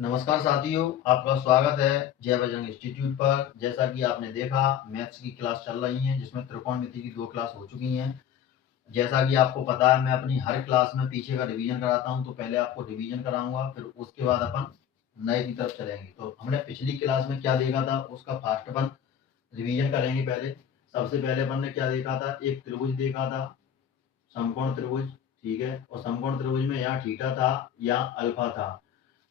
नमस्कार साथियों, आपका स्वागत है जय बजरंग इंस्टीट्यूट पर। जैसा कि आपने देखा, मैथ्स की क्लास चल रही है जिसमें त्रिकोणमिति की 2 क्लास हो चुकी हैं। जैसा कि आपको पता है, मैं अपनी हर क्लास में पीछे का रिवीजन कराता हूं, तो पहले आपको रिवीजन कराऊंगा, फिर उसके बाद अपन नए की तरफ चलेंगे। तो हमने पिछली क्लास में क्या देखा था उसका फास्ट अपन रिवीजन करेंगे। पहले सबसे पहले अपन ने क्या देखा था, एक त्रिभुज देखा था, समकोण त्रिभुज। ठीक है, और समकोण त्रिभुज में यहाँ थीटा था, यहाँ अल्फा था।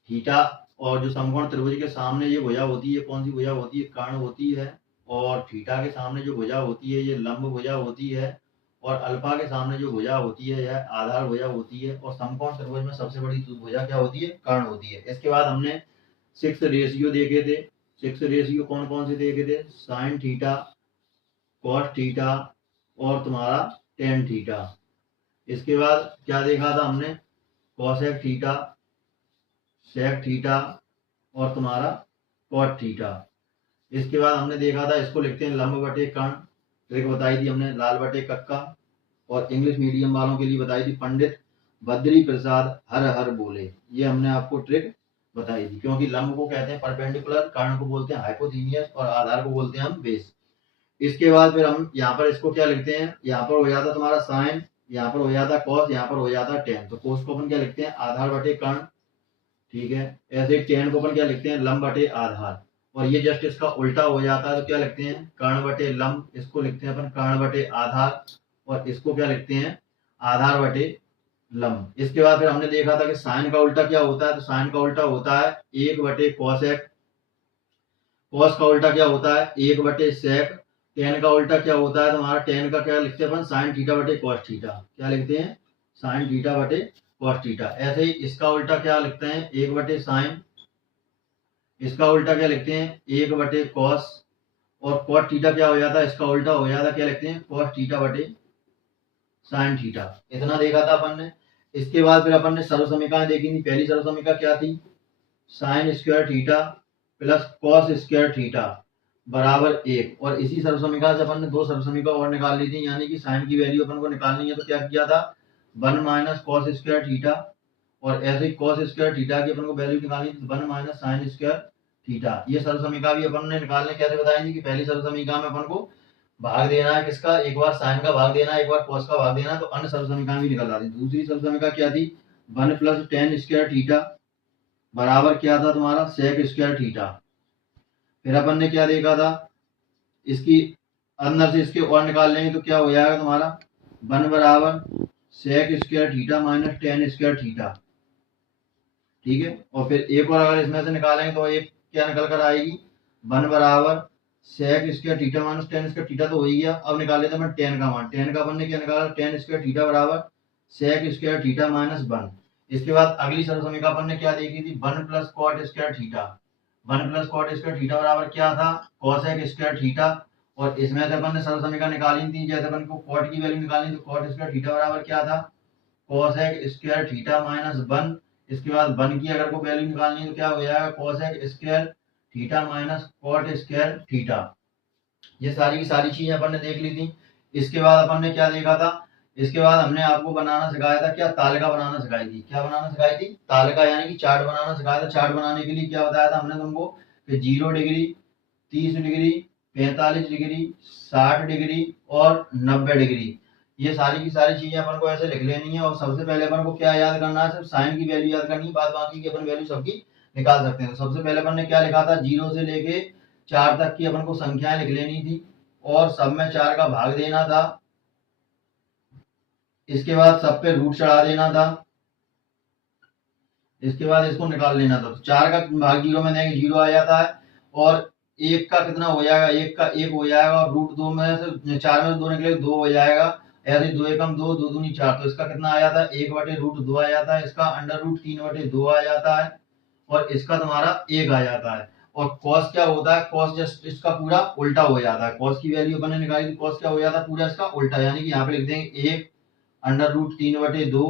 थीटा और जो समकोण त्रिभुज के सामने ये भुजा होती है, कौन सी भुजा होती है, कर्ण होती है। और थीटा के सामने जो भुजा होती है ये लंब भुजा होती है। और अल्फा के सामने जो भुजा होती है यह आधार भुजा होती है। और समकोण त्रिभुज में सबसे बड़ी भुजा क्या होती है, कर्ण होती है। इसके बाद हमने 6 रेशियो देखे थे। 6 रेशियो कौन कौन से देखे थे, साइन थीटा, कॉस थीटा और तुम्हारा टेन थीटा। इसके बाद क्या देखा था हमने, कॉसेक थीटा, सेक थीटा और तुम्हारा कॉट थीटा। इसके बाद हमने देखा था, इसको लिखते हैं लंब बटे कर्ण। ट्रिक बताई थी हमने लाल बटे कक्का। और इंग्लिश मीडियम वालों के लिए बताई थी पंडित बद्री प्रसाद हर हर बोले। ये हमने आपको ट्रिक बताई थी, क्योंकि लंब को कहते हैं परपेंडिकुलर, कर्ण को बोलते हैं हाइपोथीनियस और आधार को बोलते हैं हम बेस। इसके बाद फिर हम यहाँ पर इसको क्या लिखते हैं, यहाँ पर हो जाता तुम्हारा साइन, यहाँ पर हो जाता कॉस, यहाँ पर हो जाता टेन। तो कोस को अपन क्या लिखते हैं, आधार बटे कर्ण। ठीक है, ऐसे टेन को अपन क्या लिखते हैं, लंब बटे आधार। और ये जस्ट इसका उल्टा हो जाता है तो क्या लिखते हैं, कर्ण बटे लंब। इसको लिखते हैं अपन कर्ण बटे आधार, और इसको क्या लिखते हैं, आधार बटे लंब। इसके बाद फिर हमने देखा था कि साइन का उल्टा क्या होता है, तो साइन का उल्टा होता है 1 बटे कॉसेक। कॉस का उल्टा क्या होता है, 1 बटे सेक। टेन का उल्टा क्या होता है, तुम्हारा टेन का क्या लिखते हैं अपन, साइन थीटा बटे कॉस थीटा। क्या लिखते हैं, साइन थीटा बटे कॉस थीटा। ऐसे ही इसका उल्टा क्या लिखते हैं, 1 बटे साइन। इसका उल्टा क्या लिखते हैं, 1 बटे कॉस। और कॉट थीटा क्या हो जाता है, इसका उल्टा हो जाता है, क्या लिखते हैं, कॉस थीटा बटे साइन थीटा। इतना देखा था अपन ने। इसके बाद फिर अपन ने सर्व समीकरण देखी थी। पहली सर्व समीकरण क्या थी, sine square theta plus cos square theta बराबर 1। और इसी सर्व समीकरण से अपन ने 2 सर्व समीकरण और निकाल ली थी, यानी कि साइन की वैल्यू अपन को निकालनी है। तो क्या किया था, 1 माइनस कॉस स्क्वायर थीटा। और ऐसे ही कॉस स्क्वायर थीटा की अपन को वैल्यू निकालनी थी 1 माइनस साइन स्क्वायर थीटा। ये सर्व समीकरण भी अपन ने निकालने कैसे बताई थी कि पहली सर्व समीकरण में अपन को भाग देना है किसका, एक बार साइन का भाग देना है, एक बार कॉस का भाग देना है, तो अन्य सर्व समीकरण भी निकल आती। दूसरी सर्व समीकरण क्या थी, 1 प्लस टेन स्क्वायर थीटा बराबर क्या था तुम्हारा, सेक स्क्वायर थीटा। फिर अपन ने क्या देखा था, इसकी अंदर से इसके और निकाल लेंगे तो क्या हो जाएगा तुम्हारा, 1 बराबर sec square theta minus ten square theta. ठीक है, और फिर एक और अगर इसमें से निकालेंगे तो एक क्या निकल कर आएगी, 1 बराबर sec square theta minus ten square theta. तो हो ही गया। अब निकाल लेते हैं टेन का मान। टेन का अपन ने क्या निकाला, टेन स्क्वायर थीटा बराबर सेक स्क्वायर थीटा माइनस 1। इसके बाद अगली सर्व समीकरण अपन ने क्या देखी थी, 1 plus cot square theta. 1 plus cot square theta बराबर क्या था, कॉसेक स्क्वायर थीटा। और इसमें से अपन ने सर्व समीकरण निकाली थी, जैसे अपन को कॉट की वैल्यू निकालनी, तो कॉट स्क्वायर थीटा बराबर क्या था, कॉसेक स्क्वायर थीटा माइनस 1। इसके बाद 1 की अगर को वैल्यू निकालनी है तो क्या हो जाएगा, cosec square theta minus cot square theta. ये सारी की सारी चीजें अपन ने देख ली थी। इसके बाद अपन ने क्या देखा था, इसके बाद हमने आपको बनाना सिखाया था क्या, तालिका बनाना सिखाई थी। क्या बनाना सिखाई थी, तालिका, यानी कि चार्ट बनाना सिखाया था। चार्ट बनाने के लिए क्या बताया था हमने तुमको कि 0 डिग्री, 30 डिग्री, 45 डिग्री, 60 डिग्री और 90 डिग्री। ये सारी की सारी चीजें अपन को ऐसे लिख लेनी है। और सबसे पहले अपन को क्या याद करना है, सिर्फ साइन की वैल्यू याद करनी है, बाद बाकी की अपन वैल्यू सबकी निकाल सकते हैं। तो सबसे पहले अपन ने क्या लिखा था, 0 से लेके 4 तक की अपन को संख्याएं लिख लेनी थी और सब में 4 का भाग देना था। इसके बाद सब पे रूट चढ़ा देना था। इसके बाद इसको निकाल लेना था। तो 4 का भाग 0 में देंगे 0 आ जाता है। और 1 का कितना हो जाएगा, 1 का 1 हो जाएगा। और रूट 2 में से 4 में 2 निकले 2 हो जाएगा। ऐसे 2 एकम 2, 2 दूनी 4। तो इसका कितना आ जाता है, 1 बटे रूट 2 आ जाता है। इसका अंडर रूट 3 बटे 2 आ जाता है। और इसका तुम्हारा 1 आ जाता है। और कॉस क्या होता है, कॉस जस्ट इसका पूरा उल्टा हो जाता है। कॉस की वैल्यू अपन ने निकाली, तो कॉस क्या हो जाता है, पूरा इसका उल्टा। यानी कि यहाँ पे लिख देंगे 1 अंडर रूट 3 बटे 2।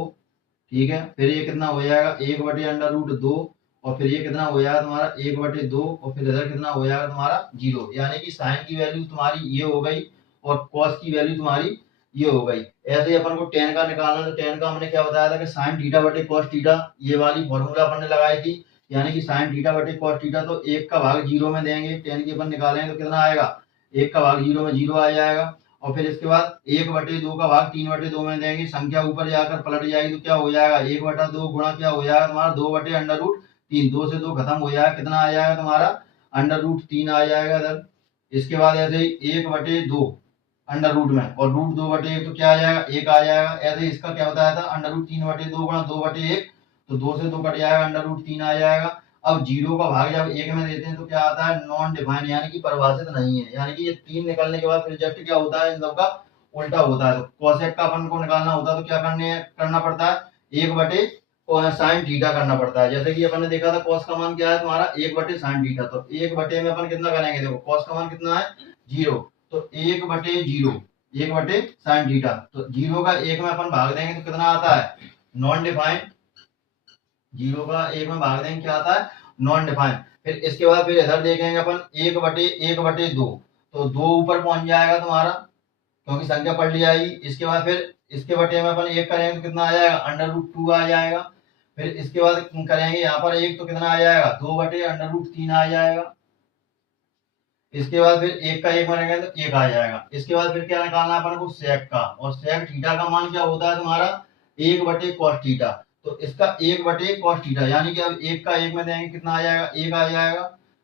ठीक है, फिर ये कितना हो जाएगा, 1 बटे अंडर रूट 2। और फिर ये कितना हो जाएगा तुम्हारा 1 बटे 2। और फिर इधर कितना हो जाएगा तुम्हारा 0। यानी कि साइन की वैल्यू तुम्हारी ये हो गई और कॉस की वैल्यू तुम्हारी ये हो गई। ऐसे ही अपन को टेन का निकालना। तो टेन का हमने क्या बताया था कि साइन थीटा बटे कॉस थीटा, ये वाली फॉर्मूला अपन ने लगाई थी। यानी कि साइन थीटा बटे कॉस थीटा, तो 1 का भाग 0 में देंगे, टेन की अपन निकालेंगे तो कितना आएगा, 1 का भाग 0 में 0 आ जाएगा। और फिर इसके बाद 1/2 का भाग 3/2 में देंगे, संख्या ऊपर जाकर पलट जाएगी तो क्या हो जाएगा, 1/2 गुणा क्या हो जाएगा तुम्हारा 2/√3, 2 से 2 खत्म हो जाएगा, कितना आ जाएगा तुम्हारा √3 आ जाएगा इधर। इसके बाद ऐसे ही 1/2 अंडर रूट में, और रूट 2/1 तो क्या आ जाएगा, 1 आ जाएगा। ऐसे इसका क्या बताया था, √3/2 गुणा 2/1, तो 2 से 2 कट जाएगा, √3 आ जाएगा। अब 0 का भाग जब 1 में देते हैं तो क्या आता है, नॉन डिफाइन, यानी कि परिभाषित नहीं है, यानी कि ये 3 निकलने के बाद फिर जस्ट क्या होता है, इन सब का उल्टा होता है। तो कोसेक का अपन को निकालना होता है तो क्या करना पड़ता है, 1/sin थीटा करना पड़ता है। जैसे कि अपन ने देखा था कॉस का मान क्या है तुम्हारा, 1/sin थीटा, तो 1 में अपन कितना करेंगे, देखो कॉस का मान कितना है 0, तो 1/0 1/sin थीटा, तो 0 का 1 में अपन भाग देंगे तो कितना आता है, नॉन डिफाइन। 0 का 1 में भाग देंगे क्या आता है, नॉन डिफाइन। फिर इसके बाद फिर इधर देखेंगे अपन 1/1/2, तो 2 ऊपर पहुंच जाएगा तुम्हारा, क्योंकि संख्या पलट जाएगी। इसके बाद फिर इसके बटे में अपन 1 करेंगे तो कितना आ जाएगा, √2 आ जाएगा। फिर इसके बाद करेंगे यहाँ पर 1 तो कितना आ जाएगा, 2/√3 आ जाएगा। इसके बाद फिर 1 का 1 मारेंगे तो 1 आ जाएगा। इसके बाद फिर क्या निकालना है अपन को, सेक का, और सेक थीटा का मान क्या होता है तुम्हारा, 1/cos थीटा। तो इसका 1/cos थीटा, यानी कि अब 1 का 1 में देंगे कितना आ जाएगा, 1 आ जाएगा।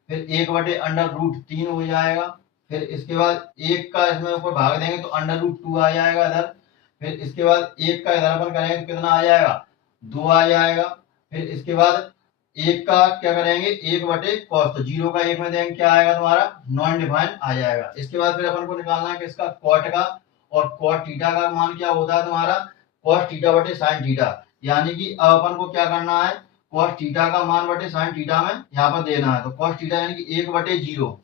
फिर 1/√3 हो जाएगा। फिर इसके बाद 1 का इसमें ऊपर भाग देंगे तो √2 आ जाएगा इधर। फिर इसके बाद 1 का इधर अपन करेंगे तो कितना आ जाएगा, 2 आ जाएगा। फिर इसके बाद 1 का क्या करेंगे, 1/cos, तो 0 का 1 में देंगे क्या आएगा तुम्हारा, नॉन डिफाइन आ जाएगा। इसके बाद फिर अपन को निकालना है किसका, कॉट का, और कॉट थीटा का मान क्या होता है तुम्हारा, cos थीटा/sin थीटा। यानी कि अब अपन को क्या करना है, cos थीटा का मान बटे sin थीटा में यहाँ पर देना है। तो cos थीटा यानी कि 1/0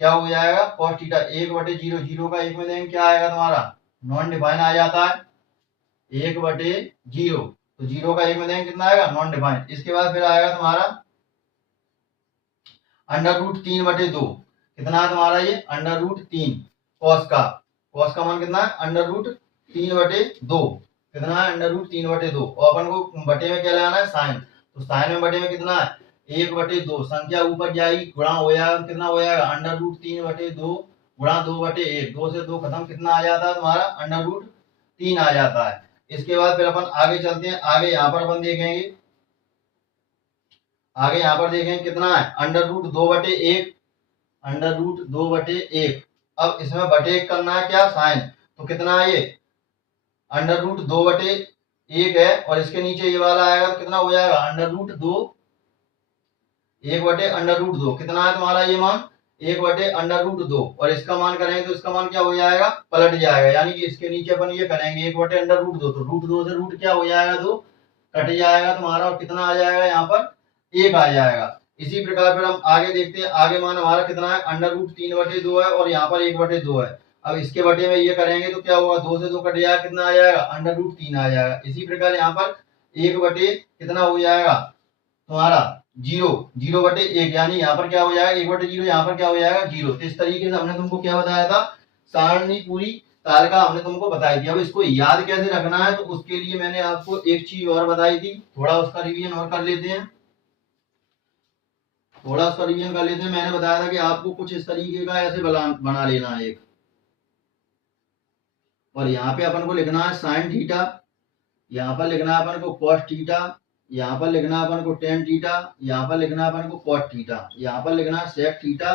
क्या हो जाएगा, cos थीटा 1/0, 0 का 1 में देंगे क्या आएगा तुम्हारा, नॉन डिफाइन आ जाता है, 1/0, तो 0 का 1 में देंगे कितना आएगा, नॉन डिफाइन। इसके बाद फिर आएगा तुम्हारा √3/2, कितना है तुम्हारा ये, √3 cos का मान कितना है, √3/2, कितना है, √3/2, और अपन को बटे में क्या लगाना है, साइन, तो साइन में बटे में कितना है, 1/2, संख्या ऊपर जाएगी, गुणा हो जाएगा, कितना हो जाएगा, √3/2 गुणा 2/1, 2 से 2 खत्म, कितना आ जाता है तुम्हारा, √3 आ जाता है। इसके बाद फिर अपन आगे चलते हैं, आगे यहाँ पर अपन देखेंगे, आगे यहाँ पर देखेंगे कितना है, √2/1, √2/1। अब इसमें बटे 1 करना है क्या, साइन, तो कितना है ये, √2/1 है, और इसके नीचे ये वाला आएगा तो कितना हो जाएगा, √2 1/√2, कितना है तुम्हारा ये मान, 1/√2, और इसका मान करेंगे तो इसका मान क्या हो जाएगा, पलट जाएगा, यानी कि इसके नीचे अपन ये करेंगे 1/√2, तो √2 से रूट क्या हो जाएगा, 2 कट जाएगा तुम्हारा, और कितना आ जाएगा यहाँ पर 1 आ जाएगा। इसी प्रकार फिर हम आगे देखते हैं, आगे मान हमारा कितना है, √3/2 है, और यहाँ पर 1/2 है। अब इसके बटे में ये करेंगे तो क्या होगा, 2 से 2 कट जाएगा, कितना आ जाएगा, √3 आ जाएगा। इसी प्रकार यहाँ पर 1 कितना हो जाएगा तुम्हारा 0/1, यानी यहाँ पर क्या हो जाएगा 1/0, यहाँ पर क्या हो जाएगा 0। तो इस तरीके से हमने तुमको क्या बताया था, सारणी पूरी तालिका हमने तुमको बताई थी। अब इसको याद कैसे रखना है, तो उसके लिए मैंने आपको एक चीज और बताई थी, थोड़ा उसका रिवीजन और कर लेते हैं, मैंने बताया था कि आपको कुछ इस तरीके का ऐसे बना लेना है एक, और यहाँ पे अपन को लिखना है साइन थीटा, यहाँ पर लिखना है अपन को कॉस थीटा, यहाँ पर लिखना है अपन को टेन थीटा, यहाँ पर लिखना है अपन को कॉट थीटा, यहाँ पर लिखना है सेक थीटा,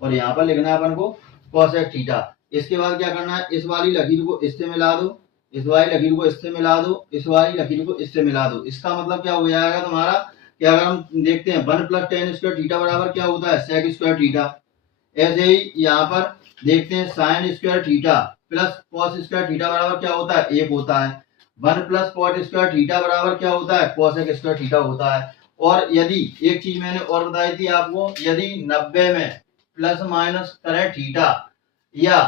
और यहाँ पर लिखना है अपन को कॉसेक थीटा। इसके बाद क्या करना है, इस वाली लकीर को इससे मिला दो, इस वाली लकीर को इससे मिला दो, इस वाली लकीर को इससे मिला दो। इसका मतलब क्या हो जाएगा तुम्हारा, कि अगर हम देखते हैं 1 + tan² थीटा बराबर क्या होता है, sec² थीटा। ऐसे ही यहाँ पर देखते हैं sin² theta plus cos² theta बराबर क्या होता है, 1 होता है। 1 + cot² थीटा बराबर क्या होता है, cosec² थीटा होता है। और यदि एक चीज मैंने और बताई थी आपको, यदि 90 में प्लस माइनस करें थीटा, या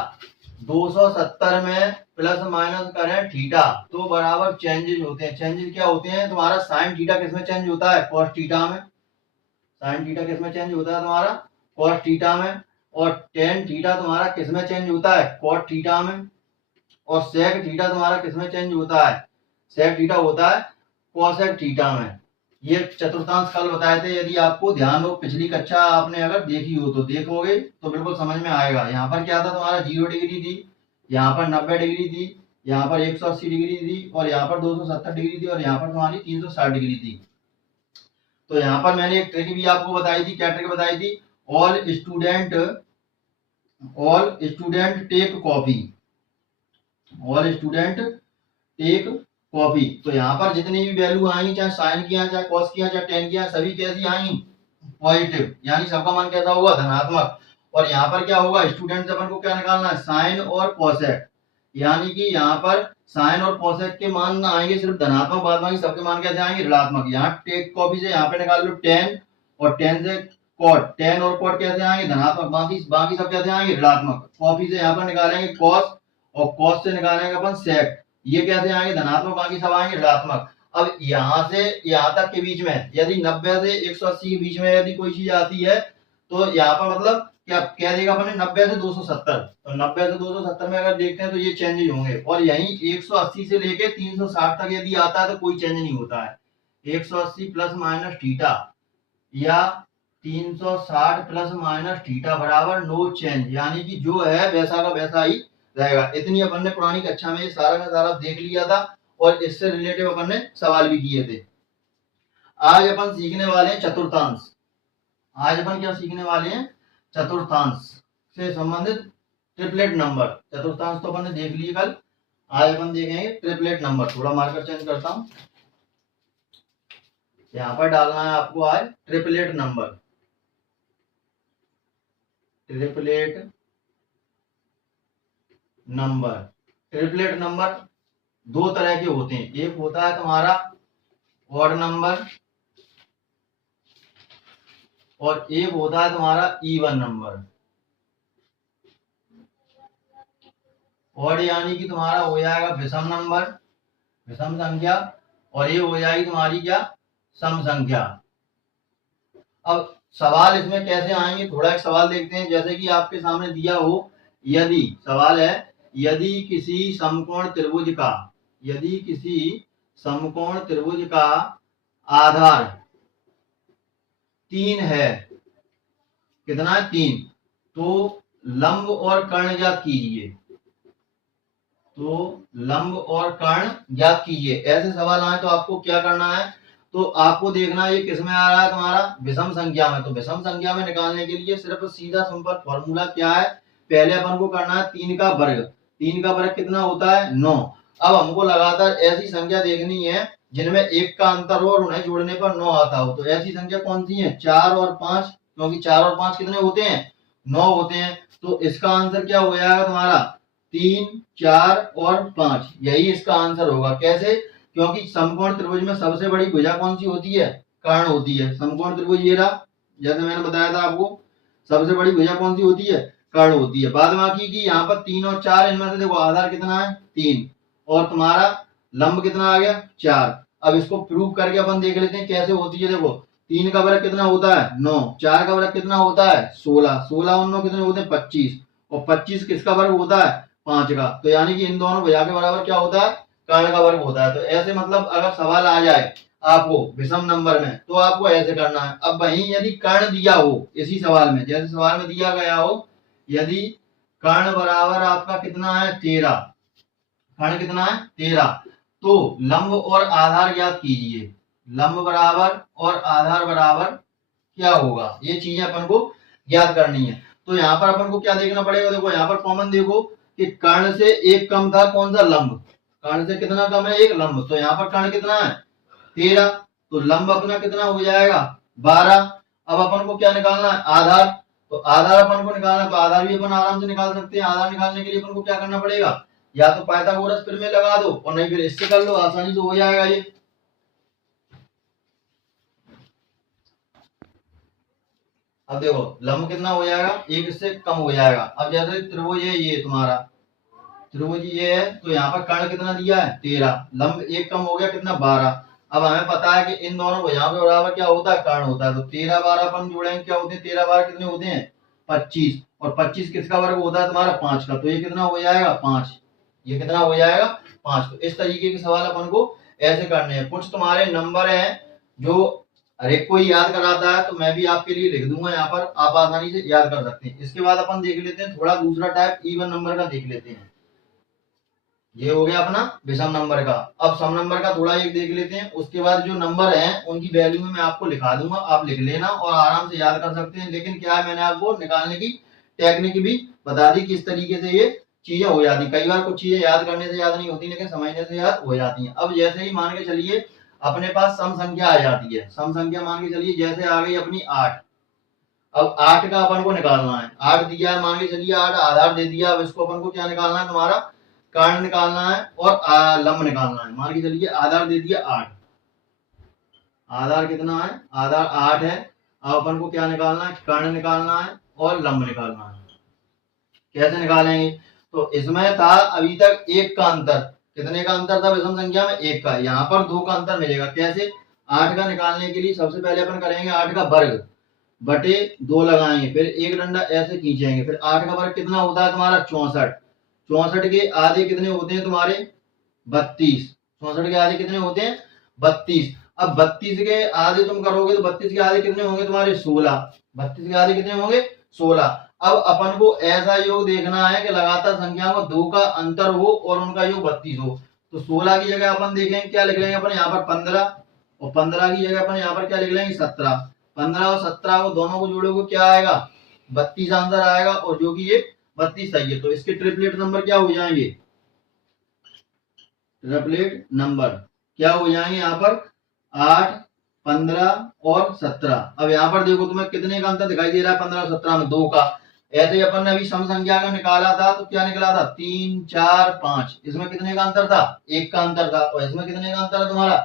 270 में प्लस माइनस करें थीटा, तो बराबर चेंजेस होते हैं। चेंजेस क्या होते हैं तुम्हारा, साइन थीटा किसमें चेंज होता है, कॉस थीटा में, साइन थीटा किसमें चेंज होता है तुम्हारा, कॉस थीटा में, और टेन थीटा तुम्हारा किसमें चेंज होता है, कॉट थीटा में, और सेक थीटा तुम्हारा किसमें चेंज होता है, सेक थीटा होता है कोसेक थीटा में। ये चतुर्थांश कल बताए थे, यदि आपको ध्यान हो, पिछली कक्षा आपने अगर देखी हो तो देखोगे तो बिल्कुल समझ में आएगा। यहाँ पर क्या था तुम्हारा 0 डिग्री थी, यहाँ पर 90 डिग्री थी, यहाँ पर 180 डिग्री थी, और यहाँ पर 270 डिग्री थी, और यहाँ पर तुम्हारी 360 डिग्री थी। तो यहाँ पर मैंने एक ट्रिक भी आपको बताई थी। क्या ट्रिक बताई थी? All student take copy, all student take copy. तो यहाँ पर जितनी भी वैल्यू आई, चाहे साइन की चाहे कॉस की चाहे टेन की, सभी कैसी आई? पॉजिटिव, यानी सबका मान कैसा होगा? धनात्मक। और यहाँ पर क्या होगा? स्टूडेंट से अपन को क्या निकालना है? साइन और कोसेक, यानी कि यहाँ पर साइन और कोसेक के मान ना आएंगे सिर्फ धनात्मक, बाद बाकी सबके मान कैसे आएंगे? ऋणात्मक। यहाँ टेक कॉपी से यहाँ पे निकाल लो टेन, और टेन से कॉट, टेन और कॉट कैसे आएंगे? धनात्मक, बाकी बाकी सब कैसे आएंगे? ऋणात्मक। कॉपी से यहाँ पर निकालेंगे कॉस, और कॉस से निकालेंगे अपन सेक, ये कैसे आएंगे? धनात्मक, बाकी सब आएंगे ऋणात्मक। अब यहाँ से यहाँ तक के बीच में यदि 90 से 180 के बीच में यदि कोई चीज आती है तो यहाँ पर मतलब क्या कह देगा अपने? 90 से 270। तो 90 से 270 में अगर देखते हैं तो ये चेंजेस होंगे, और यही 180 से लेके 360 तक यदि आता है तो कोई चेंज नहीं होता है। 180 प्लस माइनस थीटा या 360 प्लस माइनस थीटा बराबर नो चेंज, यानी कि जो है वैसा का वैसा ही रहेगा। इतनी अपन ने पुरानी कक्षा में सारा का सारा देख लिया था, और इससे रिलेटिव अपन ने सवाल भी किए थे। आज अपन सीखने वाले हैं चतुर्थांश। आज अपन क्या सीखने वाले हैं? चतुर्थांश से संबंधित ट्रिपलेट नंबर। चतुर्थांश तो अपन ने देख लिए कल, आज अपन देखेंगे ट्रिपलेट नंबर। थोड़ा मार्कर चेंज करता हूं, यहाँ पर डालना है आपको आज triplet number. Triplet number, triplet number दो तरह के होते हैं। एक होता है तुम्हारा ऑड नंबर, और एक होता है तुम्हारा इवन नंबर। ऑड यानी कि तुम्हारा हो जाएगा विषम नंबर, विषम संख्या, और ये हो जाएगी तुम्हारी क्या? सम संख्या। अब सवाल इसमें कैसे आएंगे, थोड़ा एक सवाल देखते हैं। जैसे कि आपके सामने दिया हो, यदि सवाल है, यदि किसी समकोण त्रिभुज का, यदि किसी समकोण त्रिभुज का आधार 3 है, कितना है? 3, तो लंब और कर्ण ज्ञात कीजिए। तो लंब और कर्ण ज्ञात कीजिए। ऐसे सवाल आए तो आपको क्या करना है? तो आपको देखना है ये किसमें आ रहा है? तुम्हारा विषम संख्या में। तो विषम संख्या में निकालने के लिए सिर्फ सीधा सिंपल फॉर्मूला क्या है? पहले अपन को करना है 3 का वर्ग। 3 का वर्ग कितना होता है? 9। अब हमको लगातार ऐसी संख्या देखनी है जिनमें 1 का अंतर हो और उन्हें जोड़ने पर 9 आता हो। तो ऐसी संख्या कौन सी है? 4 और 5, क्योंकि 4 और 5 कितने होते हैं? 9 होते हैं। तो इसका आंसर क्या हो जाएगा तुम्हारा? 3, 4 और 5, यही इसका आंसर होगा। कैसे? क्योंकि समकोण त्रिभुज में सबसे बड़ी भुजा कौन सी होती है? कर्ण होती है। समकोण त्रिभुज ये रहा, जैसे मैंने बताया था आपको, सबसे बड़ी भुजा कौन सी होती है? कर्ण होती है। बाद बाकी की यहाँ पर 3 और 4, इनमें से देखो आधार कितना है? 3, और तुम्हारा लंब कितना आ गया? 4। अब इसको प्रूव करके अपन देख लेते हैं कैसे होती है। देखो 3 का वर्ग कितना होता है? 9। 4 का वर्ग कितना होता है? 16। 16 और 9 कितने होते हैं? 25। और 25 किसका वर्ग होता है? 5 का। तो यानी कि इन दोनों भुजा के बराबर क्या होता है? कर्ण का वर्ग होता है। तो ऐसे मतलब अगर सवाल आ जाए आपको विषम नंबर में तो आपको ऐसे करना है। अब वहीं यदि कर्ण दिया हो इसी सवाल में, जैसे सवाल में दिया गया हो, यदि कर्ण बराबर आपका कितना है? 13, कर्ण कितना है? 13, तो लंब और आधार ज्ञात कीजिए। लंब बराबर और आधार बराबर क्या होगा? ये चीजें अपन को ज्ञात करनी है। तो यहाँ पर अपन को क्या देखना पड़ेगा? देखो यहाँ पर कॉमन देखो कि कर्ण से एक कम था कौन सा? लंब। कर्ण से कितना कम है? एक लंब। तो यहाँ पर कर्ण कितना है? 13, तो लंब अपना कितना हो जाएगा? 12। अब अपन को क्या निकालना है? आधार। तो आधार अपन को निकालना है, तो आधार भी अपन आराम से निकाल सकते हैं। आधार निकालने के लिए अपन को क्या करना पड़ेगा? या तो पाइथागोरस प्रमेय लगा दो, और नहीं फिर इससे कर लो, आसानी से हो जाएगा ये। अब देखो लंब कितना हो जाएगा? 1 से कम हो जाएगा। अब जैसे त्रिभुज है ये तुम्हारा, त्रिभुज ये है, तो यहाँ पर कर्ण कितना दिया है? 13, लंब 1 कम हो गया कितना? 12। अब हमें पता है कि इन दोनों भुजाओं के बराबर क्या होता है? कर्ण होता है। तो 13 12 अपन जोड़ेंगे, क्या होते हैं? 13 12 कितने होते हैं? 25। और 25 किसका वर्ग होता है? तुम्हारा 5 का। तो ये कितना हो जाएगा? 5। ये कितना हो जाएगा? 5। तो इस तरीके के सवाल अपन को ऐसे करने हैं। कुछ तुम्हारे नंबर हैं जो हर एक को ही याद कराता है, तो मैं भी आपके लिए लिख दूंगा यहाँ पर, आप आसानी से याद कर सकते हैं। इसके बाद अपन देख लेते हैं थोड़ा दूसरा टाइप इवन नंबर का देख लेते हैं। ये हो गया अपना विषम नंबर का। अब सम नंबर का थोड़ा एक देख लेते हैं। उसके बाद जो नंबर है उनकी वैल्यू में मैं आपको लिखा दूंगा, आप लिख लेना और आराम से याद कर सकते हैं। लेकिन क्या है, मैंने आपको निकालने की टेक्निक भी बता दी, किस तरीके से ये चीजें हो जाती। कई बार कुछ चीजें याद करने से याद नहीं होती, लेकिन समझने से याद हो जाती हैं। अब जैसे ही मान के चलिए अपने पास सम संख्या आ जाती है, सम संख्या मान के चलिए जैसे आ गई अपनी 8। अब 8 का अपन को निकालना है, 8 दिया है मान के चलिए, 8 आधार दे दिया। अब इसको अपन को क्या निकालना है, तुम्हारा कर्ण निकालना है और लंब निकालना है। मान के चलिए आधार दे दिया 8, आधार कितना है, आधार 8 है। अब अपन को क्या निकालना है, कर्ण निकालना है और लंब निकालना है। कैसे निकालेंगे, तो इसमें था अभी तक 1 का अंतर। कितने का अंतर था विषम संख्या में, 1 का। यहाँ पर 2 का अंतर मिलेगा। कैसे, 8 का निकालने के लिए सबसे पहले अपन करेंगे 8 का वर्ग बटे 2 लगाएंगे, फिर एक डंडा ऐसे खींचेंगे, फिर 8 का वर्ग कितना होता है तुम्हारा 64। 64 के आधे कितने होते हैं तुम्हारे 32। 64 के आधे कितने होते हैं 32। अब 32 के आधे तुम करोगे तो 32 के आधे कितने होंगे तुम्हारे 16। 32 के आधे कितने होंगे 16। अब अपन को ऐसा योग देखना है कि लगातार संख्या को 2 का अंतर हो और उनका योग 32 हो। तो 16 की जगह अपन देखेंगे क्या लिख लेंगे अपन यहाँ पर 15, और 15 की जगह अपन यहाँ पर क्या लिख लेंगे 17। 15 और 17 को दोनों को जोड़ोगे क्या आएगा 32 आंसर आएगा, और जो कि ये 32 सही है। तो इसके ट्रिपलेट नंबर क्या हो जाएंगे, ट्रिपलेट नंबर क्या हो जाएंगे यहाँ पर 8, 15 और 17। अब यहाँ पर देखो तुम्हें कितने का अंतर दिखाई दे रहा है 15 और 17 में 2 का। ऐसे ही अपन ने अभी सम संख्या का निकाला था, तो क्या निकला था 3, 4, 5। इसमें कितने का अंतर था 1 का अंतर था, और इसमें कितने का अंतर है तुम्हारा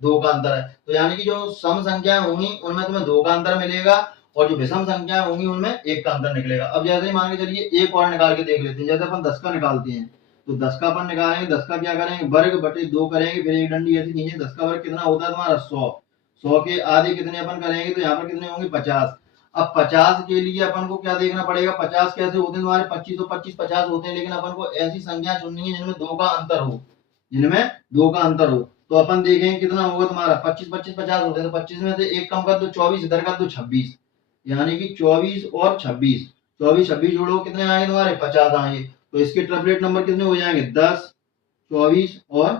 2 का अंतर है। तो यानी कि जो सम संख्याएं होंगी उनमें तुम्हें 2 का अंतर मिलेगा, और जो विषम संख्याएं होंगी उनमें 1 का अंतर निकलेगा। अब जैसे ही मान के चलिए एक और निकाल के देख लेते हैं। जैसे अपन 10 का निकालते हैं, तो 10 का अपन निकालेंगे, 10 का क्या करेंगे वर्ग बटे 2 करेंगे, फिर एक डंडी ऐसे खींचे। 10 का वर्ग कितना होता है तुम्हारा 100। 100 के आधे कितने अपन करेंगे, तो यहाँ पर कितने होंगे 50। अब 50 के लिए अपन को क्या देखना पड़ेगा, 50 कैसे होते हैं तुम्हारे 25 और 25 50 होते हैं, लेकिन अपन को ऐसी संख्या चुननी है जिनमें 2 का अंतर हो, जिनमें 2 का अंतर हो। तो अपन देखेंगे कितना होगा तुम्हारा 25 25 50 होते हैं, तो 25 में से एक कम कर दो 24, इधर कर दो 26, यानी कि 24 और 26। 24 26 जोड़ो कितने आएंगे तुम्हारे 50 आएंगे। तो इसके ट्रिपलेट नंबर कितने हो जाएंगे 10, 24 और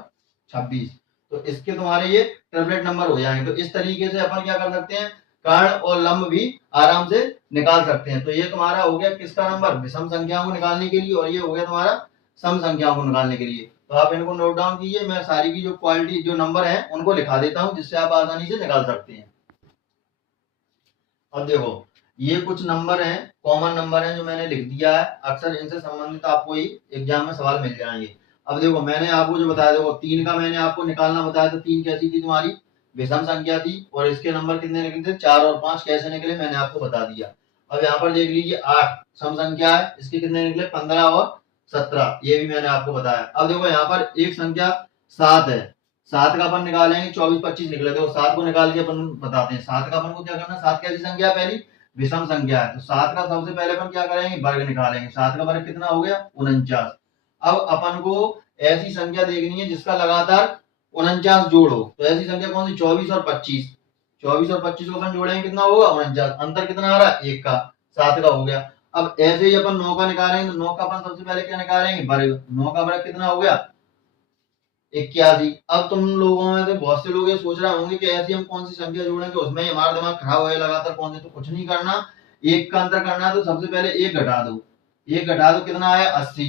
26। तो इसके तुम्हारे ये ट्रिपलेट नंबर हो जाएंगे। तो इस तरीके से अपन क्या कर सकते हैं, कर्ण और लंब भी आराम से निकाल सकते हैं। तो ये तुम्हारा हो गया किसका नंबर, विषम संख्याओं को निकालने के लिए, और ये हो गया तुम्हारा सम संख्याओं को निकालने के लिए। तो आप इनको नोट डाउन कीजिए, मैं सारी की जो क्वालिटी जो नंबर है उनको लिखा देता हूं, जिससे आप आसानी से निकाल सकते हैं। अब देखो ये कुछ नंबर हैं, कॉमन नंबर हैं जो मैंने लिख दिया है। अक्सर इनसे संबंधित आपको ही एग्जाम में सवाल मिल जाएंगे। अब देखो मैंने आपको जो बताया, देखो 3 का मैंने आपको निकालना बताया था। 3 कैसी थी तुम्हारी विषम संख्या थी, और इसके नंबर कितने निकले थे 4 और 5। कैसे निकले मैंने आपको बता दिया। अब यहाँ पर देख लीजिए 8 सम संख्या है, इसके कितने निकले 15 और 17, ये भी मैंने आपको बताया। अब देखो यहाँ पर एक संख्या 7 है, 7 का अपन निकालेंगे 24 25 निकले, देखो 7 को निकाल के अपन बताते हैं। 7 का अपन को क्या करना, 7 कैसी संख्या है पहली विषम संख्या है, तो 7 का सबसे पहले अपन क्या करेंगे वर्ग निकालेंगे। 7 का वर्ग कितना हो गया 49। अब अपन को ऐसी संख्या देखनी है जिसका लगातार 49 जोड़ हो। तो ऐसी संख्या कौन सी 24 और 25। 24 और 25 को अपन जोड़ेंगे कितना होगा 49, अंतर कितना आ रहा है 1 का, 7 का हो गया। अब ऐसे ही अपन 9 का निकालेंगे, तो 9 का अपन सबसे पहले क्या निकालेंगे वर्ग। 9 का वर्ग कितना हो गया 81। अब तुम लोगों में से बहुत से लोग ये सोच रहे होंगे कि ऐसी हम कौन सी संख्या जोड़ेंगे उसमें हमारा दिमाग खराब होगा लगातार कौन से। तो कुछ नहीं करना, 1 का अंतर करना है, तो सबसे पहले 1 घटा दो। 1 घटा दो कितना आया 80।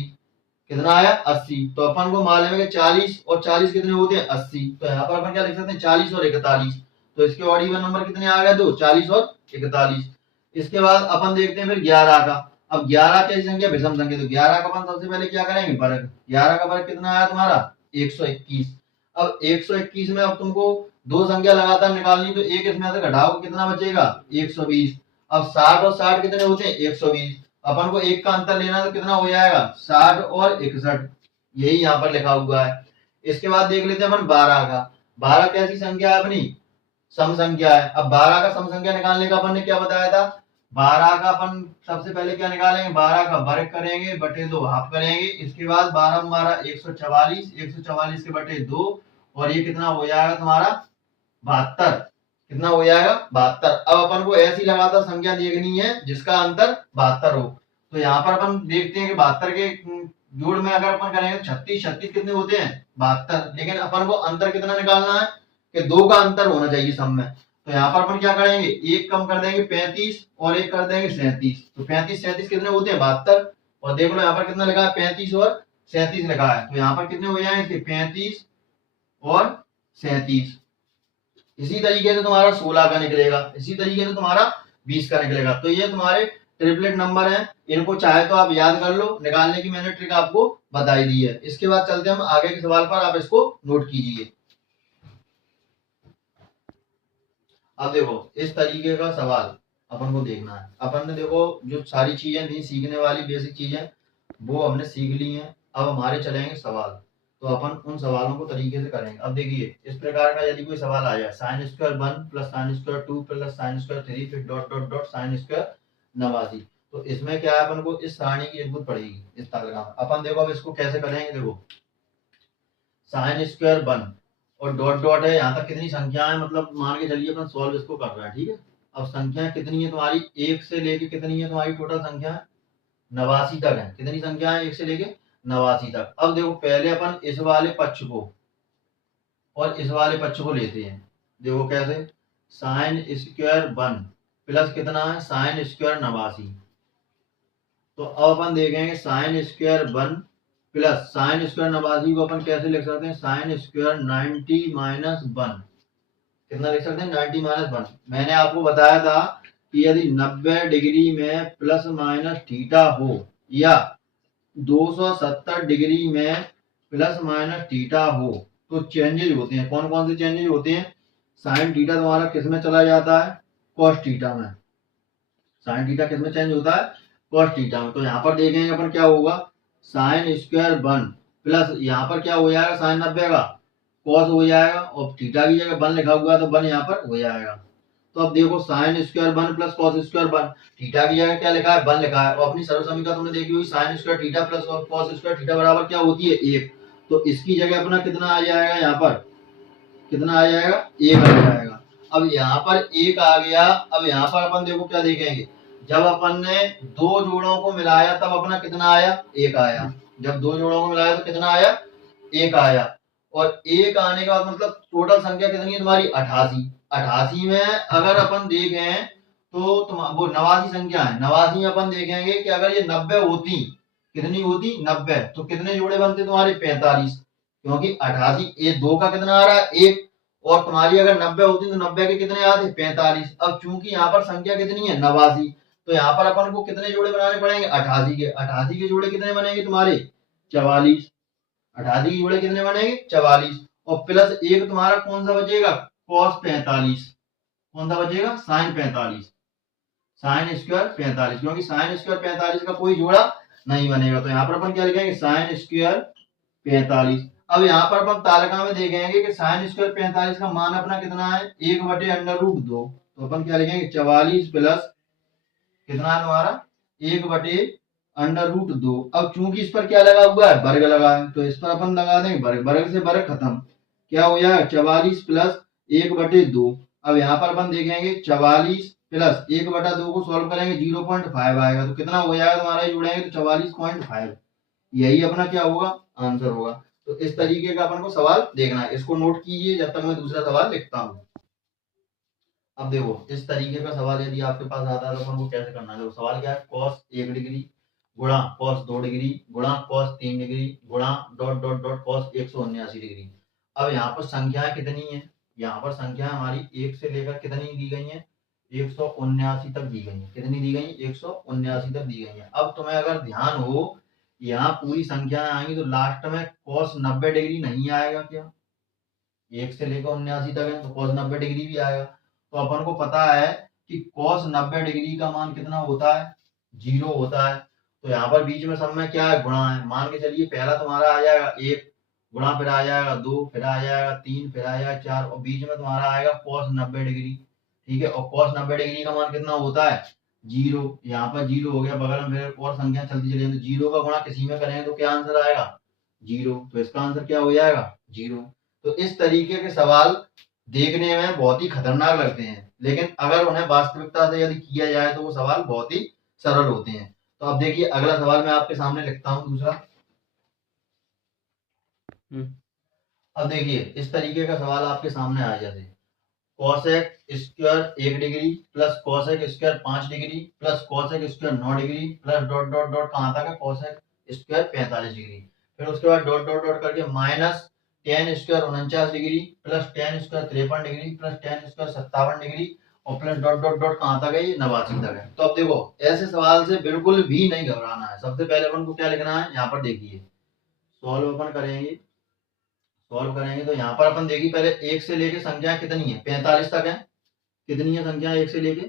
कितना आया 80। तो अपन को मालूम है कि 40 और 40 कितने होते हैं 80। तो यहाँ पर अपन क्या लिख सकते हैं 40 और 41। तो इसके ऑड इवन नंबर कितने आ गए 2, 40 और 41। इसके बाद अपन देखते हैं फिर 11 का। अब 11 कैसी संख्या विषम संख्या, तो 11 का अपन सबसे पहले क्या करेंगे वर्ग। 11 का वर्ग कितना आया तुम्हारा 121। अब 121 में अब तुमको दो संख्या लगातार निकालनी, तो एक इसमें से घटाओ कितना बचेगा 120। अब 60 और 60 कितने होते हैं 120। अपन को एक का अंतर लेना, तो कितना हो जाएगा 60 और 61, यही यहाँ पर लिखा हुआ है। इसके बाद देख लेते हैं अपन 12 का। 12 कैसी संख्या है अपनी सम संख्या है। अब 12 का सम संख्या निकालने का अपन ने क्या बताया था, 12 का अपन सबसे पहले क्या निकालेंगे 12 का वर्ग करेंगे बटे 2 हाफ करेंगे। इसके बाद 12 12 144, 144 के बटे 2, और ये कितना हो जाएगा तुम्हारा 72। कितना हो जाएगा 72। अब अपन को ऐसी लगातार संख्या देखनी है जिसका अंतर 72 हो। तो यहाँ पर अपन देखते हैं कि 72 के जोड़ में अगर अपन करेंगे तो 36 36 कितने होते हैं 72, लेकिन अपन को अंतर कितना निकालना है कि 2 का अंतर होना चाहिए सब में। तो यहाँ पर अपन क्या करेंगे, एक कम कर देंगे 35 और एक कर देंगे 37। तो 35 37 कितने होते हैं 72, और देख लो यहाँ पर कितना लिखा है 35 और 37 लिखा है। तो यहाँ पर कितने हो जाएंगे 35 और 37। इसी तरीके से तुम्हारा 16 का निकलेगा, इसी तरीके से तुम्हारा 20 का निकलेगा। तो ये तुम्हारे ट्रिपलेट नंबर हैं, इनको चाहे तो आप याद कर लो, निकालने की मैंने ट्रिक आपको बताई दी है। इसके बाद चलते हम आगे के सवाल पर, आप इसको नोट कीजिए। अब देखो इस तरीके का सवाल अपन को देखना है। अपन ने देखो जो सारी चीजें थी सीखने वाली बेसिक चीजें वो हमने सीख ली हैं। अब हमारे चलेंगे सवाल, तो अपन उन सवालों को तरीके से करेंगे। अब देखिए इस प्रकार का यदि कोई सवाल आ जाए, sine square 1 plus sine square 2 plus sine square 3 फिर dot dot dot sine square 89, तो इसमें क्या है अपन को इस सारणी की इनपुट पड़ेगी इस तालिका में। अपन देखो अब इसको कैसे करेंगे, देखो साइन स्क्वायर 1 और डॉट डॉट है, यहाँ तक कितनी संख्या है, मतलब मान के चलिए अपन सॉल्व इसको कर रहे हैं, ठीक है। अब संख्या कितनी है तुम्हारी, 1 से लेके कितनी है तुम्हारी टोटल संख्या 89 तक है। कितनी संख्या है 1 से लेके 89 तक। अब देखो पहले अपन इस वाले पक्ष को और इस वाले पक्ष को लेते हैं। देखो कैसे, साइन स्क्वायर 1 प्लस कितना है साइन स्क्वायर 89। तो अब अपन देखेंगे sine square 1 plus sine square 89 को अपन कैसे लिख सकते हैं, साइन स्क्वायर 90 माइनस 1। कितना लिख सकते हैं 90 माइनस 1। मैंने आपको बताया था कि यदि 90 डिग्री में प्लस माइनस थीटा हो या 270 डिग्री में प्लस माइनस थीटा हो तो चेंजेज होते हैं। कौन कौन से चेंजेज होते हैं, साइन थीटा तुम्हारा किस में चला जाता है कॉस थीटा में। साइन थीटा किस में चेंज होता है कॉस थीटा में। तो यहाँ पर देखेंगे अपन क्या होगा, साइन स्क्वायर 1 प्लस यहाँ पर क्या हो जाएगा साइन 90 का कॉस हो जाएगा, और थीटा की जगह 1 लिखा हुआ है तो 1 यहाँ पर हो जाएगा। तो अब देखो sine square 1 plus cos square 1, theta की जगह क्या लिखा है 1 लिखा है, और अपनी सर्व समीकरण तुमने देखी हुई sine square theta plus cos square theta बराबर क्या होती है 1। तो इसकी जगह अपना कितना आ जाएगा, यहाँ पर कितना आ जाएगा 1 आ जाएगा। अब यहाँ पर 1 आ गया। अब यहाँ पर अपन देखो क्या देखेंगे, जब अपन ने दो जोड़ों को मिलाया तब अपना कितना आया 1 आया। जब दो जोड़ों को मिलाया तो कितना आया 1 आया। और 1 आने के बाद मतलब टोटल संख्या कितनी है तुम्हारी 88। 88 में अगर अपन देखें तो वो 89 संख्या है। 89 अपन देखेंगे कि अगर ये 90 होती, कितनी होती 90, तो कितने जोड़े बनते तुम्हारे 45, क्योंकि 88 ये 2 का कितना आ रहा है 1, और तुम्हारी अगर 90 होती तो 90 के कितने आते 45। अब चूंकि यहाँ पर संख्या कितनी है 89, तो यहाँ पर अपन को कितने जोड़े बनाने पड़ेंगे 88 के। 88 के जोड़े कितने बनेंगे तुम्हारे 44। 88 के जोड़े कितने बनेंगे 44, और प्लस 1 तुम्हारा कौन सा बचेगा cos 45। कौन सा बचेगा साइन 45, साइन स्क्वायर 45, क्योंकि साइन स्क्वायर 45 का कोई जोड़ा नहीं बनेगा। तो यहाँ पर अपन क्या लिखेंगे साइन स्क्वायर 45। अब यहाँ पर अपन तालिका में देखेंगे कि साइन स्क्वायर 45 का मान अपना कितना है 1/√2। तो अपन क्या लिखेंगे 44 प्लस कितना है तुम्हारा 1/√2। अब चूंकि इस पर क्या लगा हुआ है वर्ग लगा है, तो इस पर अपन लगा देंगे वर्ग, वर्ग से वर्ग खत्म, क्या हो जाएगा 44 प्लस 1/2। अब यहाँ पर अपन देखेंगे 44 प्लस 1/2 को सॉल्व करेंगे 0.5 आएगा। तो कितना हो जाएगा तुम्हारा जोड़ेंगे तो 44.5। यही अपना क्या होगा आंसर होगा। तो इस तरीके का अपन को सवाल देखना है, इसको नोट कीजिए जब तक मैं दूसरा सवाल लिखता हूँ। अब देखो इस तरीके का सवाल यदि आपके पास आता है तो अपन को कैसे करना है। देखो सवाल क्या है, cos 1 डिग्री गुणा cos 2 डिग्री गुणा cos 3 डिग्री गुणा dot dot dot cos 179 degree. अब यहाँ पर संख्याएं कितनी है, यहाँ पर संख्या हमारी 1 से लेकर कितनी दी गई है 179 तक दी गई है। कितनी दी गई 179 तक दी गई है। अब तुम्हें अगर ध्यान हो यहाँ पूरी संख्याएं आएंगी तो लास्ट में cos 90 डिग्री नहीं आएगा क्या, 1 से लेकर 79 तक है तो cos 90 डिग्री भी आएगा। तो अपन को पता है कि cos 90 डिग्री का मान कितना होता है 0 होता है। तो यहाँ पर बीच में सब में क्या है गुणा है। मान के चलिए पहला तुम्हारा आ जाएगा 1 गुणा, फिर आ जाएगा 2, फिर आ जाएगा 3, फिर आ जाएगा 4, और बीच में तुम्हारा आएगा cos 90 डिग्री, ठीक है। और cos 90 डिग्री का मान कितना होता है 0। यहाँ पर 0 हो गया, बगल में फिर और संख्या चलती चली जाए तो 0 का गुणा किसी में करेंगे तो क्या आंसर आएगा 0। तो इसका आंसर क्या हो जाएगा 0। तो इस तरीके के सवाल देखने में बहुत ही खतरनाक लगते हैं, लेकिन अगर उन्हें वास्तविकता से यदि किया जाए तो वो सवाल बहुत ही सरल होते हैं। तो अब देखिए अगला सवाल मैं आपके सामने लिखता हूं दूसरा। अब देखिए इस तरीके का सवाल आपके सामने आ जाते हैं। Cosec square 1 degree plus cosec square 5 degree plus cosec square 9 degree plus dot dot dot कहाँ तक है, कॉसेक स्क्वायर 45 डिग्री। फिर उसके बाद डॉट डॉट डॉट करके minus ten square 49 degree plus ten square 53 degree plus ten square 57 degree और plus dot dot dot कहाँ तक है, ये 89 तक है। तो अब देखो ऐसे सवाल से बिल्कुल भी नहीं घबराना है। सबसे पहले अपन को क्या लिखना है, यहाँ पर देखिए सॉल्व अपन करेंगे। सॉल्व करेंगे तो यहाँ पर अपन देखिए पहले एक से लेके संख्या कितनी है, 45 तक है। कितनी है संख्या, एक से लेके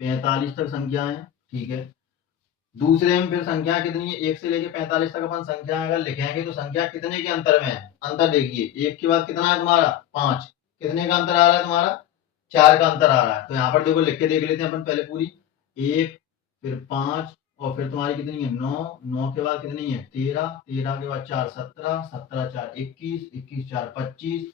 45 तक संख्या है, ठीक है। दूसरे में फिर संख्या कितनी है, एक से लेके 45 तक अपन संख्या अगर लिखेंगे तो संख्या कितने के अंतर में है, अंतर देखिए एक के बाद कितना है तुम्हारा 5, कितने का अंतर आ रहा है तुम्हारा 4 का अंतर आ रहा है। तो यहाँ पर देखो लिख के देख लेते हैं अपन पहले पूरी, 1 फिर 5 और फिर तुम्हारी कितनी है 9, 9 के बाद कितनी है 13, 13 के बाद 4 17, 17 4 21, 21 4 25,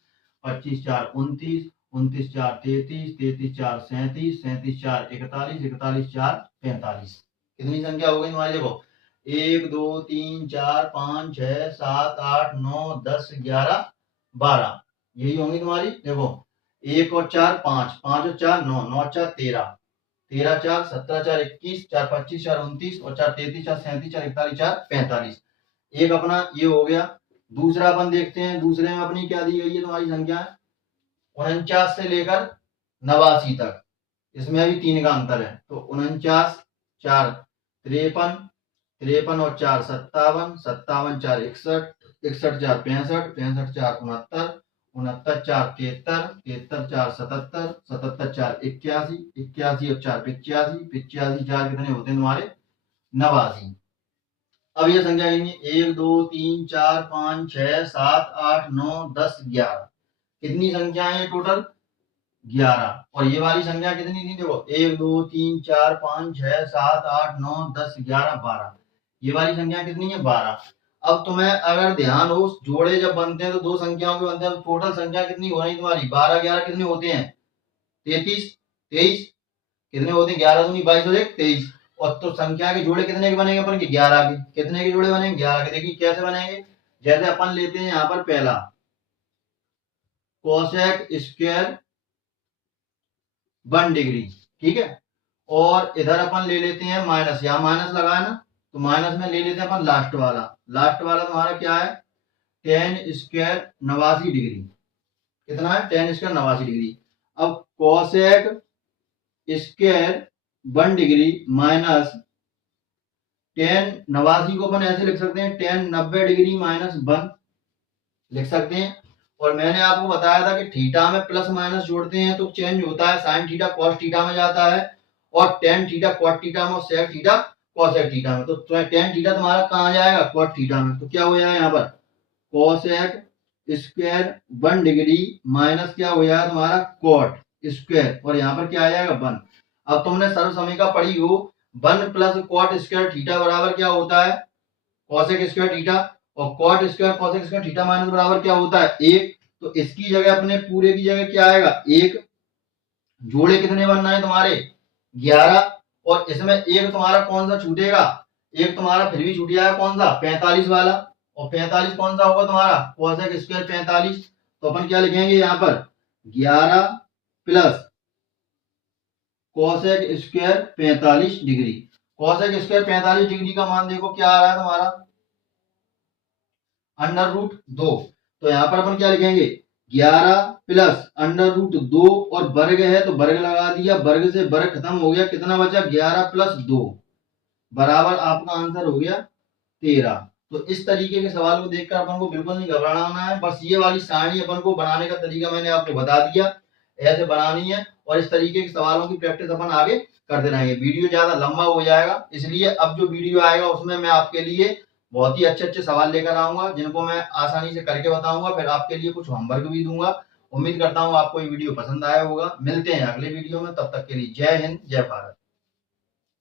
25 4 29, 29 4 33, 33 4 37, 37 4 41, 41 4 45। कितनी संख्या हो गई तुम्हारी, देखो 1 2 3 4 5 6 7 8 9 10 11 12, यही होंगी तुम्हारी। देखो 1 और 4 5, 5 और 4 9, 9 और 4 13, 13 4 17 4 21, 4 25 4 29 और 4 33 4 37 4 41 4 45। एक अपना ये हो गया। दूसरा अपन देखते हैं, दूसरे में अपनी क्या दी गई है तुम्हारी संख्या 49 से लेकर 89 तक, इसमें अभी 3 का अंतर है। तो 49 4 53, 53 और 4 57, 57 4 61, 61 4 65, 65 4 69, 69 4 73, 73 4 77, 77 4 81, 81 और 4 85, 85 4 कितने होते हैं तुम्हारे 89। अब ये संख्या कितनी 1 2 3 4 5 6 7 8 9 10 11, कितनी संख्या है टोटल 11। और ये वाली संख्या कितनी थी, देखो 1 2 3 4 5 6 7 8 9 10 11 12, ये वाली संख्या कितनी है 12। अब तुम्हें अगर ध्यान हो जोड़े जब बनते हैं तो दो संख्याओं के बनते हैं, तो टोटल संख्या कितनी हो रही तुम्हारी 12 11 कितने होते हैं 33 23, कितने होते हैं 11 दूनी 22 और 1 23। और तो संख्या के जोड़े कितने के बनेंगे अपन के 11 के, कितने के जोड़े बनेंगे 11 के। देखिए कैसे बनेंगे, जैसे अपन लेते हैं यहाँ पर पहला कोसेक स्क्वायर 1 डिग्री, ठीक है। और इधर अपन ले लेते हैं माइनस, यहाँ माइनस लगाया ना, तो माइनस में ले लेते हैं अपन लास्ट वाला। लास्ट वाला तुम्हारा क्या है टेन स्क्वायर 89 डिग्री, कितना है टेन स्क्वायर 89 डिग्री। अब cosec square 1 degree minus ten 89 को अपन ऐसे लिख सकते हैं टेन 90 डिग्री माइनस 1 लिख सकते हैं। और मैंने आपको बताया था कि थीटा में प्लस माइनस जोड़ते हैं तो चेंज होता है, साइन थीटा कॉस थीटा में जाता है और टेन थीटा कॉट थीटा में और सेक थीटा कॉसेक थीटा में। तो टेन थीटा तुम्हारा कहाँ जाएगा कॉट थीटा में, तो क्या हो जाएगा यहाँ पर कॉसेक स्क्वायर 1 डिग्री माइनस क्या हो जाएगा तुम्हारा कॉट स्क्वायर और यहाँ पर क्या आ जाएगा 1। अब तुमने सर्व समीकरण पढ़ी हो 1 प्लस कॉट स्क्वायर थीटा बराबर क्या होता है कॉसेक स्क्वायर थीटा, और cot square cosec square theta minus बराबर क्या होता है 1। तो इसकी जगह अपने पूरे की जगह क्या आएगा 1, जोड़े कितने बनना है तुम्हारे 11, और इसमें एक तुम्हारा कौन सा छूटेगा, एक तुम्हारा फिर भी छूट जाएगा कौन सा 45 वाला, और 45 कौन सा होगा तुम्हारा कोसेक स्क्वायर 45। तो अपन क्या लिखेंगे यहाँ पर 11 plus cosec square 45 degree. Cosec square 45 degree का मान देखो क्या आ रहा है तुम्हारा √2। तो यहाँ पर अपन क्या लिखेंगे 11 प्लस √2 और वर्ग है तो वर्ग लगा दिया, वर्ग से वर्ग खत्म हो गया, कितना बचा 11 प्लस 2 बराबर आपका आंसर हो गया 13। तो इस तरीके के सवाल को देखकर अपन को बिल्कुल नहीं घबराना है। बस ये वाली सारणी अपन को बनाने का तरीका मैंने आपको बता दिया, ऐसे बनानी है और इस तरीके के सवालों की प्रैक्टिस अपन आगे करते रहेंगे। वीडियो ज्यादा लंबा हो जाएगा, इसलिए अब जो वीडियो आएगा उसमें मैं आपके लिए बहुत ही अच्छे अच्छे सवाल लेकर आऊंगा जिनको मैं आसानी से करके बताऊंगा, फिर आपके लिए कुछ होमवर्क भी दूंगा। उम्मीद करता हूँ आपको ये वीडियो पसंद आया होगा। मिलते हैं अगले वीडियो में, तब तक के लिए जय हिंद जय भारत।